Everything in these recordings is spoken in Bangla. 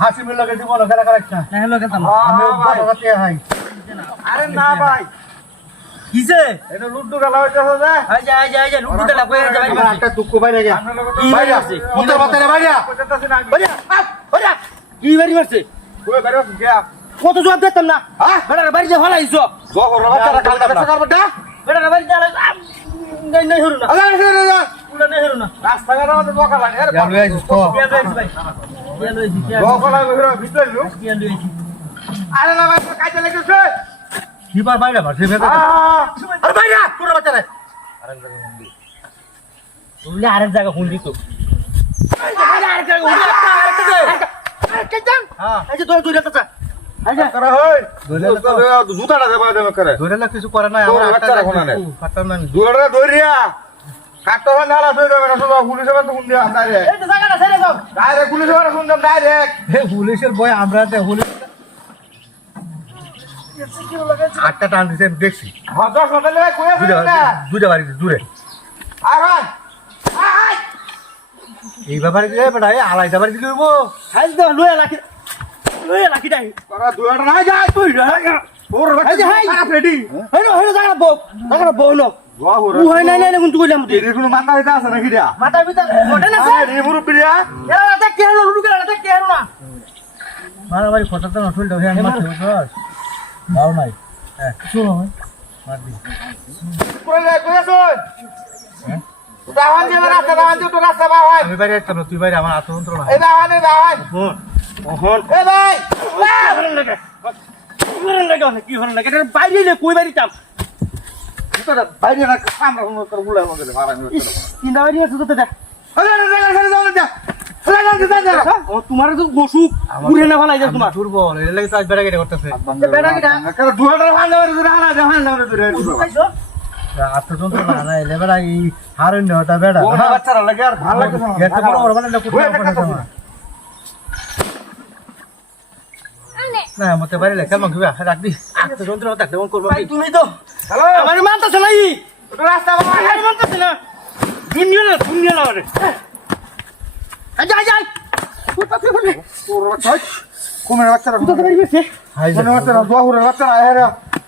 হাসি মিল লাগে দিব না খেলা করাচ্ছ না। হলো গেতাম আমি বারো রাতে হাই। আরে না ভাই। কিসে এটা লুড্ডু খেলা হইতেছে যে। আই যা আই যা আই যা লুটু খেলা কই যাবে একটা দুঃখ বাইরে গে আপনার লোক কি বাইরে? আছে? উত্তর বাতারে বাইরে? কইতেছি না আমি ওরে ওরে কি বাড়ি মারছে? কই বাইরে গিয়া। কত জবাব দিতাম না। হ্যাঁ বেটার বাড়ি যা বাচ্চারা কাছে না। বেটার বাড়ি যা নাই নাই হরু না। আরে না। বকা লাগে। আরে ভাই ভিতরে ভিতরে আরে না ভাই কাজে লেগেছে কিবার বাইরে ভাসে ফেলে আরে বাইরে পুরো বাচ্চারা বলে আরেক জায়গা ফোন দিত আরেক জায়গা না শুধু ডাইরেক্ট এই যে জায়গাটা ছেড়ে দাও ডাইরেক্ট পুলিশে বারে শুনতাম ডাইরেক্ট হে পুলিশের বয় আমরা তে পুলিশ আটটা টান দিছে আমি দেখছি। হদ সদলে কইয়া দুইটা বাড়ি দূরে। আর এই ব্যাপারে কি বেটা আলাইটা বাড়ি দিকে হইব? হাই দাও লয়ে লাখি লয়ে লাখি দাই তোরা দুয়ারে না যা তুই তোর এই যে হাই বউ লো বাহ উ হয় নাই নাই কিন্তু কইলাম তুই। এর কোনো মাথা হইতা আছে নাকি দিয়া মাথা ভিতর ওঠে না স্যার? আরে মুরব্বিয়া এরা রাতে কে হলো? লুডু খেলা রাতে কে হলো না? মারা বাড়ি কথা তো না শুনতে হবে আমি মারতে হবে দাও নাই হ্যাঁ শুনো মার দি। কইলে কইছ দাওয়ান দিয়ে রাস্তা দাওয়ান দিয়ে তো রাস্তা বা হয়। আমি বাইরে একটা তুই বাইরে আমার আত্মযন্ত্র না এই দাওয়ানে দাওয়ান হন। এ ভাই লাগে? লাগে? কি হরন লাগে? বাইরে কই তোরা বাইরে না আমরা কোনো তোর বুলার মধ্যে মারা নিয়ে তিনটা বাড়ি আছে তো দেখ। তোমার অসুখ না তোমার। দুর্বল এর লাগি বেড়া কেটে করতেছে। ভাঙা হালা যা হালা বেড়া হারণ্য বেড়া ওর বাচ্চারা লাগে আর ভালো লাগে গেটটা বড় বড় বানালে কোথাও কোথাও না মতে বাইরে লেখা মাংস রাখ দি। আত্মযন্ত্র থাকলে মন করব তুমি তো হ্যালো? আমার মানতাছ নাই রাস্তা বা আমার মানতাছ না। দুনিয়া না। দুনিয়া না রে যাই যাই কোমের বাচ্চারা তো বাড়ি গেছে কোমের বাচ্চারা দুয়ারে বাচ্চারা আরে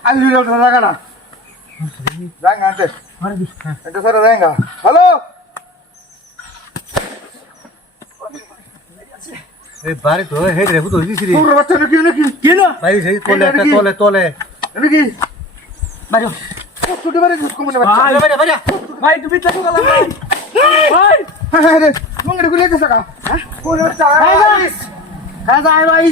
আলি রে লাগা না। যাঙ্গা আনতে মারে দি এটা সরে যাঙ্গা হ্যালো? এই বাড়ি তো হে রে বুঝো দিছি রে। তোর বাচ্চা নাকি নাকি? কেন ভাই সেই তলে একটা তলে তলে। নাকি? বাড়ি ছুটি বাড়ি কোমের বাচ্চা। ভাই ভাই ভাই ভাই তুমি তো গেল ভাই। ভাই। হ্যাঁ রে। মঙ্গড়ে গুলে কে? সাকা হ্যাঁ কোন বাচ্চা হ্যাঁ ভাই।